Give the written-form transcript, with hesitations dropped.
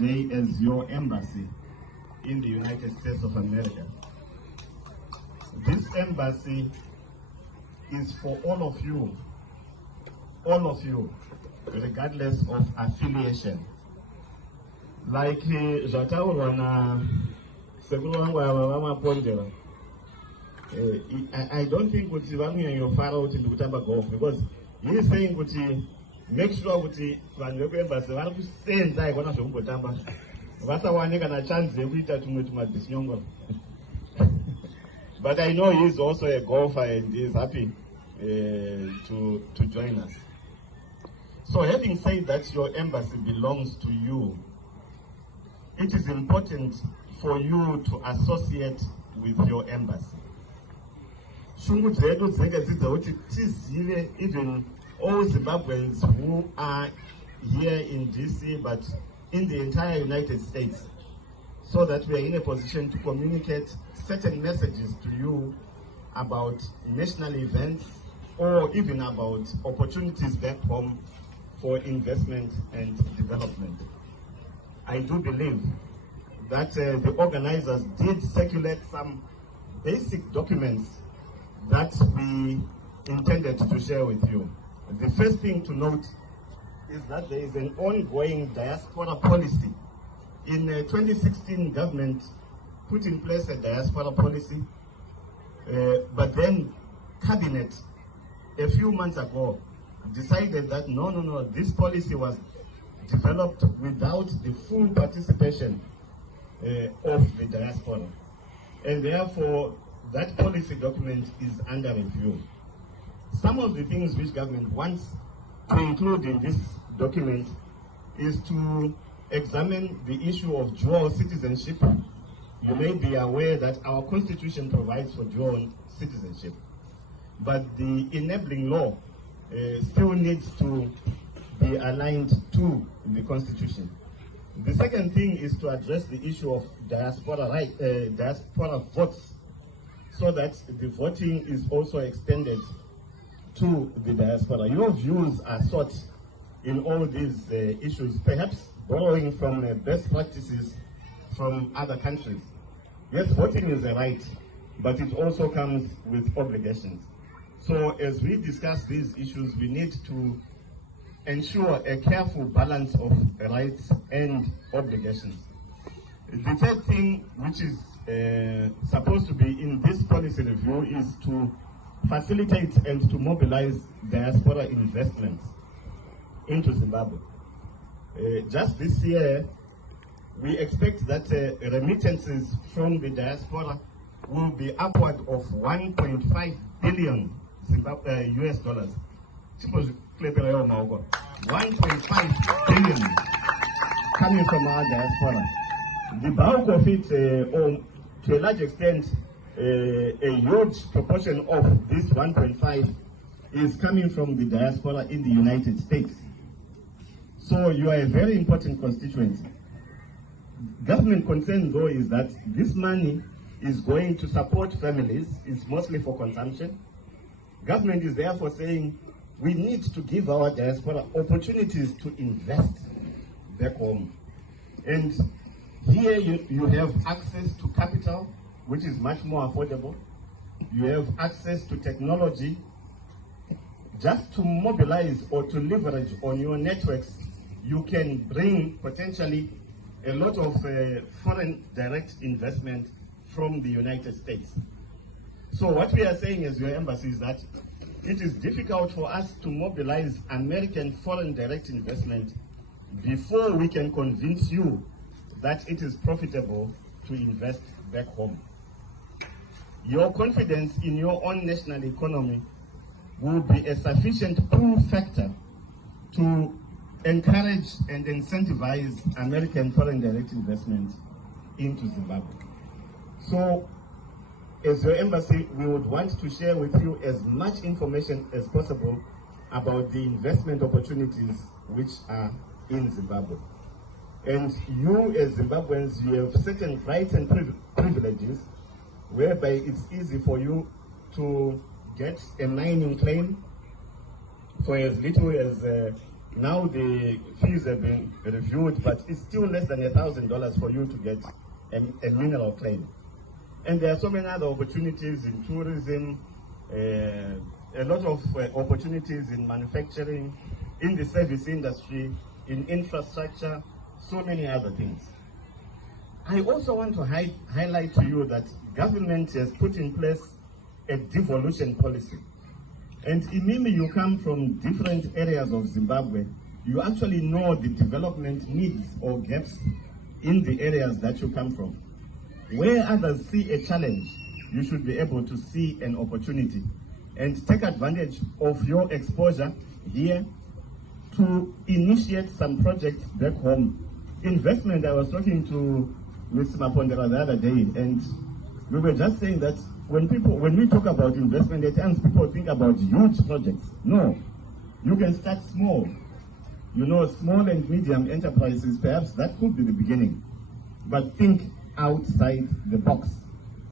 today as your embassy in the United States of America. This embassy is for all of you, regardless of affiliation. Like Jataurwa na sekuru wangu wa Pondera. I don't think kuti vamwe yofara kuti ndikutamba golf, because he is saying kuti make sure kuti vanhu vekuembassy vari kusenza ikona zvekungotamba vasawane kana chance yekuita tumwe tumadzisinyongora. But I know he is also a golfer and he is happy to join us. So having said that your embassy belongs to you, it is important for you to associate with your embassy. Shungu dzedu dzinenge dzidza kuti tizive even all Zimbabweans who are here in DC but in the entire United States, so that we are in a position to communicate certain messages to you about national events or even about opportunities back home for investment and development. I do believe that the organizers did circulate some basic documents that we intended to share with you. The first thing to note is that there is an ongoing diaspora policy. In 2016, government put in place a diaspora policy, but then cabinet a few months ago decided that no, this policy was developed without the full participation of the diaspora, and therefore that policy document is under review. Some of the things which government wants to include in this document is to examine the issue of dual citizenship. You may be aware that our constitution provides for dual citizenship, but the enabling law still needs to be aligned to the constitution. The second thing is to address the issue of diaspora votes, so that the voting is also extended to the diaspora. Your views are sought in all these issues, perhaps borrowing from best practices from other countries. Yes, voting is a right, but it also comes with obligations. So as we discuss these issues, we need to ensure a careful balance of rights and obligations. The third thing, which is supposed to be in this policy review, is to facilitate and to mobilize diaspora investments into Zimbabwe. Just this year, we expect that remittances from the diaspora will be upward of 1.5 billion US dollars. 1.5 billion coming from our diaspora. The bulk of it, or to a large extent, a huge proportion of this 1.5 is coming from the diaspora in the United States. So you are a very important constituency. Government concern, though, is that this money is going to support families. It's mostly for consumption. Government is therefore saying we need to give our diaspora opportunities to invest back home. And here you have access to capital, which is much more affordable. You have access to technology. Just to mobilize or to leverage on your networks, you can bring potentially a lot of foreign direct investment from the United States. So what we are saying as your embassy is that it is difficult for us to mobilize American foreign direct investment before we can convince you that it is profitable to invest back home. Your confidence in your own national economy will be a sufficient pull factor to encourage and incentivize American foreign direct investment into Zimbabwe. So, as your embassy, we would want to share with you as much information as possible about the investment opportunities which are in Zimbabwe. And you, as Zimbabweans, you have certain rights and privileges whereby it's easy for you to get a mining claim for as little as Now the fees have been reviewed, but it's still less than $1,000 for you to get a mineral claim. And there are so many other opportunities in tourism, a lot of opportunities in manufacturing, in the service industry, in infrastructure, so many other things. I also want to highlight to you that government has put in place a devolution policy. And Imimi, you come from different areas of Zimbabwe. You actually know the development needs or gaps in the areas that you come from. Where others see a challenge, you should be able to see an opportunity and take advantage of your exposure here to initiate some projects back home. Investment, I was talking to Mr. Mapondera the other day, and we were just saying that when we talk about investment, at times people think about huge projects. No, you can start small. You know, small and medium enterprises, perhaps that could be the beginning. But think outside the box.